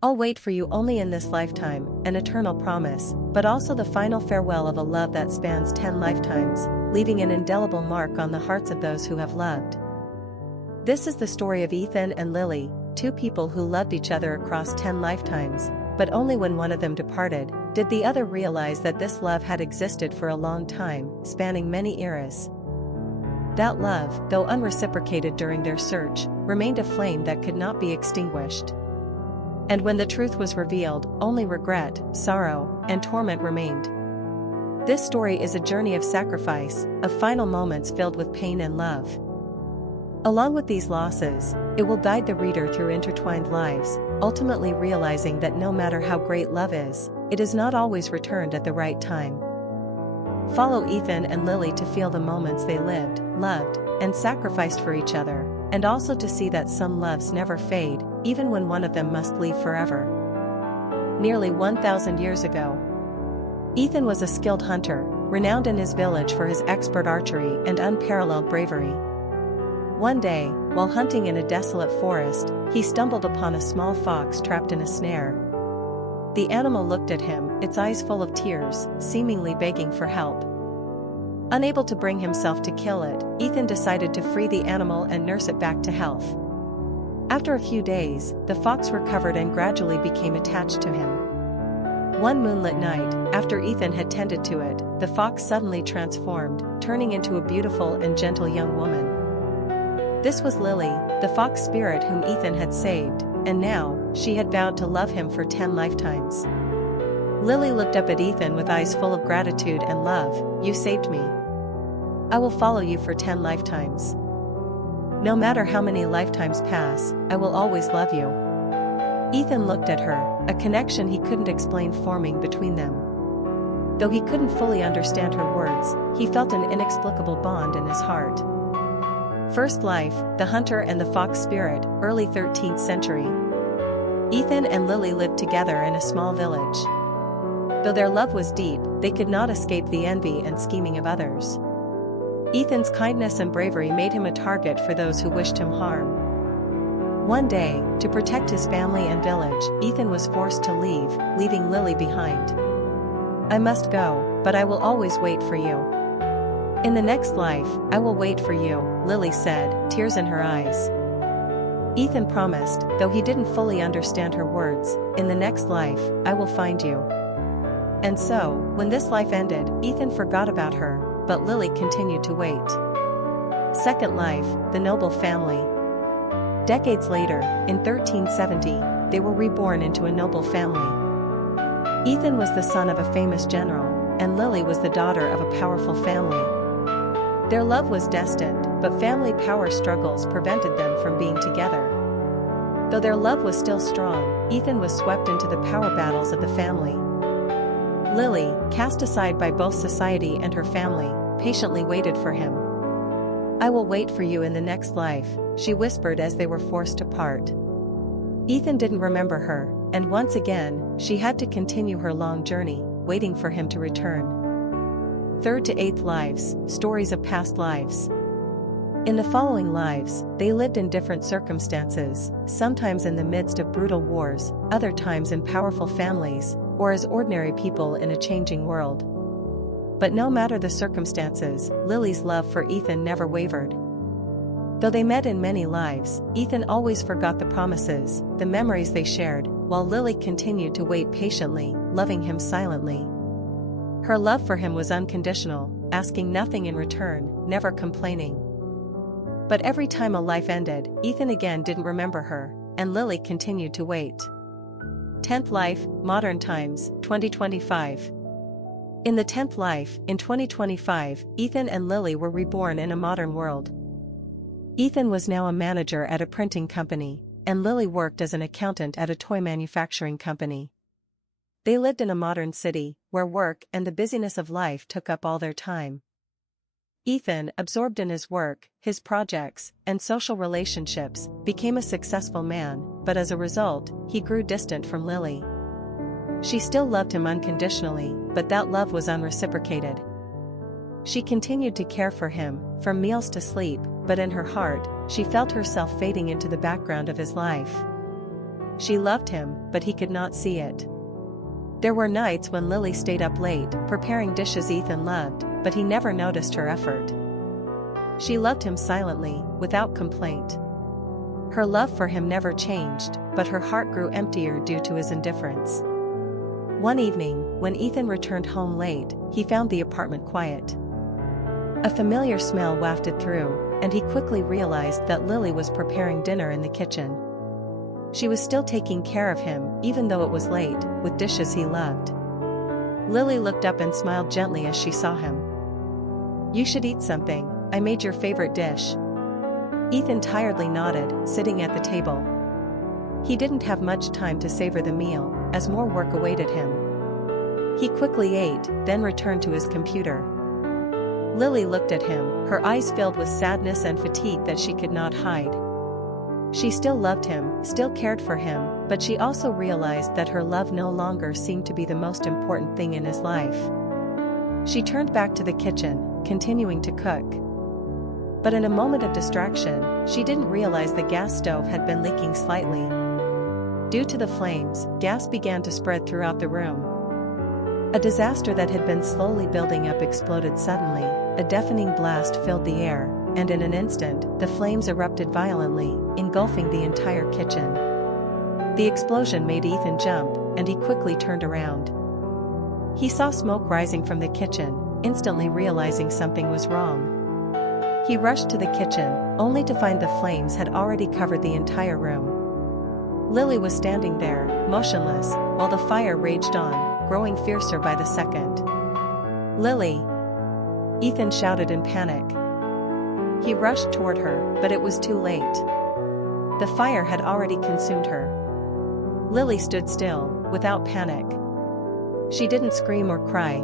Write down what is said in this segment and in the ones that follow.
I'll wait for you only in this lifetime, an eternal promise, but also the final farewell of a love that spans 10 lifetimes, leaving an indelible mark on the hearts of those who have loved. This is the story of Ethan and Lily, two people who loved each other across 10 lifetimes, but only when one of them departed, did the other realize that this love had existed for a long time, spanning many eras. That love, though unreciprocated during their search, remained a flame that could not be extinguished. And when the truth was revealed, only regret, sorrow, and torment remained. This story is a journey of sacrifice, of final moments filled with pain and love. Along with these losses, it will guide the reader through intertwined lives, ultimately realizing that no matter how great love is, it is not always returned at the right time. Follow Ethan and Lily to feel the moments they lived, loved, and sacrificed for each other, and also to see that some loves never fade, even when one of them must leave forever. Nearly 1,000 years ago, Ethan was a skilled hunter, renowned in his village for his expert archery and unparalleled bravery. One day, while hunting in a desolate forest, he stumbled upon a small fox trapped in a snare. The animal looked at him, its eyes full of tears, seemingly begging for help. Unable to bring himself to kill it, Ethan decided to free the animal and nurse it back to health. After a few days, the fox recovered and gradually became attached to him. One moonlit night, after Ethan had tended to it, the fox suddenly transformed, turning into a beautiful and gentle young woman. This was Lily, the fox spirit whom Ethan had saved, and now, she had vowed to love him for 10 lifetimes. Lily looked up at Ethan with eyes full of gratitude and love. "You saved me. I will follow you for 10 lifetimes. No matter how many lifetimes pass, I will always love you." Ethan looked at her, a connection he couldn't explain forming between them. Though he couldn't fully understand her words, he felt an inexplicable bond in his heart. First life, the hunter and the fox spirit, early 13th century. Ethan and Lily lived together in a small village. Though their love was deep, they could not escape the envy and scheming of others. Ethan's kindness and bravery made him a target for those who wished him harm. One day, to protect his family and village, Ethan was forced to leave, leaving Lily behind. "I must go, but I will always wait for you. In the next life, I will wait for you," Lily said, tears in her eyes. Ethan promised, though he didn't fully understand her words, "In the next life, I will find you." And so, when this life ended, Ethan forgot about her, but Lily continued to wait. Second life, the noble family. Decades later, in 1370, they were reborn into a noble family. Ethan was the son of a famous general, and Lily was the daughter of a powerful family. Their love was destined, but family power struggles prevented them from being together. Though their love was still strong, Ethan was swept into the power battles of the family. Lily, cast aside by both society and her family, patiently waited for him. "I will wait for you in the next life," she whispered as they were forced to part. Ethan didn't remember her, and once again, she had to continue her long journey, waiting for him to return. Third to eighth lives, stories of past lives. In the following lives, they lived in different circumstances, sometimes in the midst of brutal wars, other times in powerful families, or as ordinary people in a changing world. But no matter the circumstances, Lily's love for Ethan never wavered. Though they met in many lives, Ethan always forgot the promises, the memories they shared, while Lily continued to wait patiently, loving him silently. Her love for him was unconditional, asking nothing in return, never complaining. But every time a life ended, Ethan again didn't remember her, and Lily continued to wait. 10th life, modern times, 2025. In the 10th life, in 2025, Ethan and Lily were reborn in a modern world. Ethan was now a manager at a printing company, and Lily worked as an accountant at a toy manufacturing company. They lived in a modern city, where work and the busyness of life took up all their time. Ethan, absorbed in his work, his projects, and social relationships, became a successful man, but as a result, he grew distant from Lily. She still loved him unconditionally, but that love was unreciprocated. She continued to care for him, from meals to sleep, but in her heart, she felt herself fading into the background of his life. She loved him, but he could not see it. There were nights when Lily stayed up late, preparing dishes Ethan loved, but he never noticed her effort. She loved him silently, without complaint. Her love for him never changed, but her heart grew emptier due to his indifference. One evening, when Ethan returned home late, he found the apartment quiet. A familiar smell wafted through, and he quickly realized that Lily was preparing dinner in the kitchen. She was still taking care of him, even though it was late, with dishes he loved. Lily looked up and smiled gently as she saw him. "You should eat something, I made your favorite dish." Ethan tiredly nodded, sitting at the table. He didn't have much time to savor the meal, as more work awaited him. He quickly ate, then returned to his computer. Lily looked at him, her eyes filled with sadness and fatigue that she could not hide. She still loved him, still cared for him, but she also realized that her love no longer seemed to be the most important thing in his life. She turned back to the kitchen, continuing to cook. But in a moment of distraction, she didn't realize the gas stove had been leaking slightly. Due to the flames, gas began to spread throughout the room. A disaster that had been slowly building up exploded suddenly, a deafening blast filled the air, and in an instant, the flames erupted violently, engulfing the entire kitchen. The explosion made Ethan jump, and he quickly turned around. He saw smoke rising from the kitchen, instantly realizing something was wrong. He rushed to the kitchen, only to find the flames had already covered the entire room. Lily was standing there, motionless, while the fire raged on, growing fiercer by the second. "Lily!" Ethan shouted in panic. He rushed toward her, but it was too late. The fire had already consumed her. Lily stood still, without panic. She didn't scream or cry.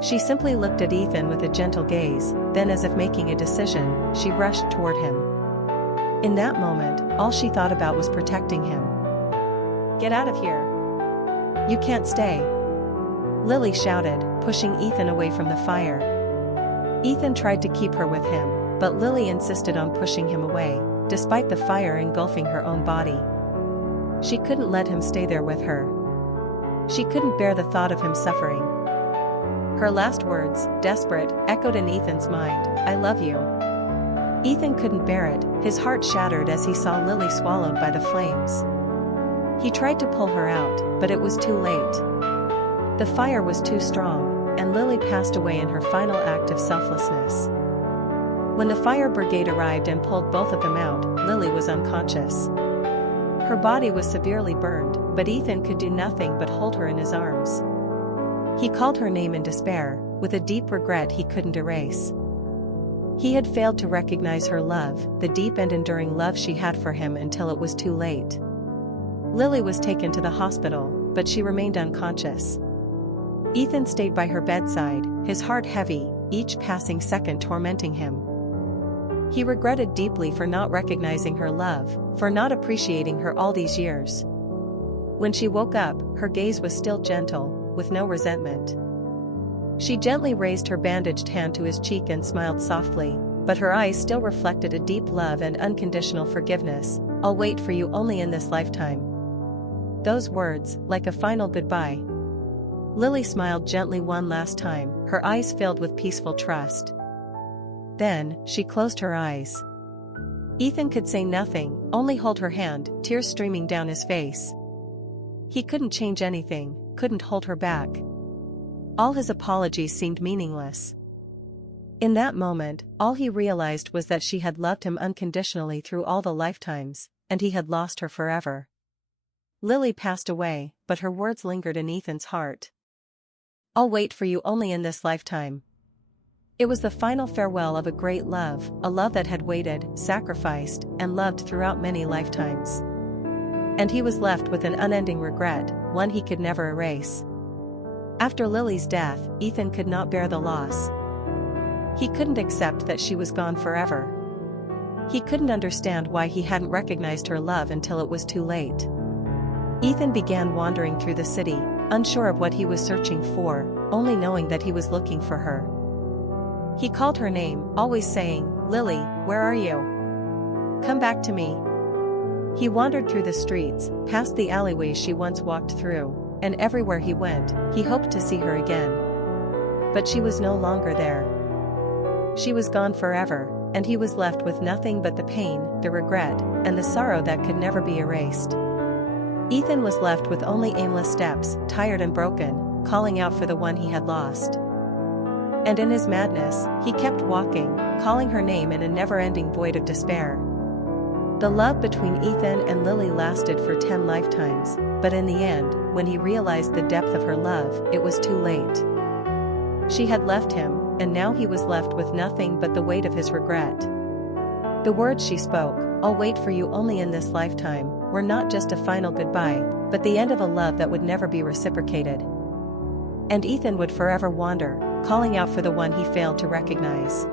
She simply looked at Ethan with a gentle gaze, then as if making a decision, she rushed toward him. In that moment, all she thought about was protecting him. "Get out of here! You can't stay!" Lily shouted, pushing Ethan away from the fire. Ethan tried to keep her with him, but Lily insisted on pushing him away, despite the fire engulfing her own body. She couldn't let him stay there with her. She couldn't bear the thought of him suffering. Her last words, desperate, echoed in Ethan's mind, "I love you." Ethan couldn't bear it, his heart shattered as he saw Lily swallowed by the flames. He tried to pull her out, but it was too late. The fire was too strong, and Lily passed away in her final act of selflessness. When the fire brigade arrived and pulled both of them out, Lily was unconscious. Her body was severely burned, but Ethan could do nothing but hold her in his arms. He called her name in despair, with a deep regret he couldn't erase. He had failed to recognize her love, the deep and enduring love she had for him, until it was too late. Lily was taken to the hospital, but she remained unconscious. Ethan stayed by her bedside, his heart heavy, each passing second tormenting him. He regretted deeply for not recognizing her love, for not appreciating her all these years. When she woke up, her gaze was still gentle, with no resentment. She gently raised her bandaged hand to his cheek and smiled softly, but her eyes still reflected a deep love and unconditional forgiveness. "I'll wait for you only in this lifetime." Those words, like a final goodbye. Lily smiled gently one last time, her eyes filled with peaceful trust. Then, she closed her eyes. Ethan could say nothing, only hold her hand, tears streaming down his face. He couldn't change anything, couldn't hold her back. All his apologies seemed meaningless. In that moment, all he realized was that she had loved him unconditionally through all the lifetimes, and he had lost her forever. Lily passed away, but her words lingered in Ethan's heart. "I'll wait for you only in this lifetime." It was the final farewell of a great love, a love that had waited, sacrificed, and loved throughout many lifetimes. And he was left with an unending regret, one he could never erase. After Lily's death, Ethan could not bear the loss. He couldn't accept that she was gone forever. He couldn't understand why he hadn't recognized her love until it was too late. Ethan began wandering through the city, unsure of what he was searching for, only knowing that he was looking for her. He called her name, always saying, "Lily, where are you? Come back to me." He wandered through the streets, past the alleyways she once walked through, and everywhere he went, he hoped to see her again. But she was no longer there. She was gone forever, and he was left with nothing but the pain, the regret, and the sorrow that could never be erased. Ethan was left with only aimless steps, tired and broken, calling out for the one he had lost. And in his madness, he kept walking, calling her name in a never-ending void of despair. The love between Ethan and Lily lasted for 10 lifetimes, but in the end, when he realized the depth of her love, it was too late. She had left him, and now he was left with nothing but the weight of his regret. The words she spoke, "I'll wait for you only in this lifetime," were not just a final goodbye, but the end of a love that would never be reciprocated. And Ethan would forever wander, calling out for the one he failed to recognize.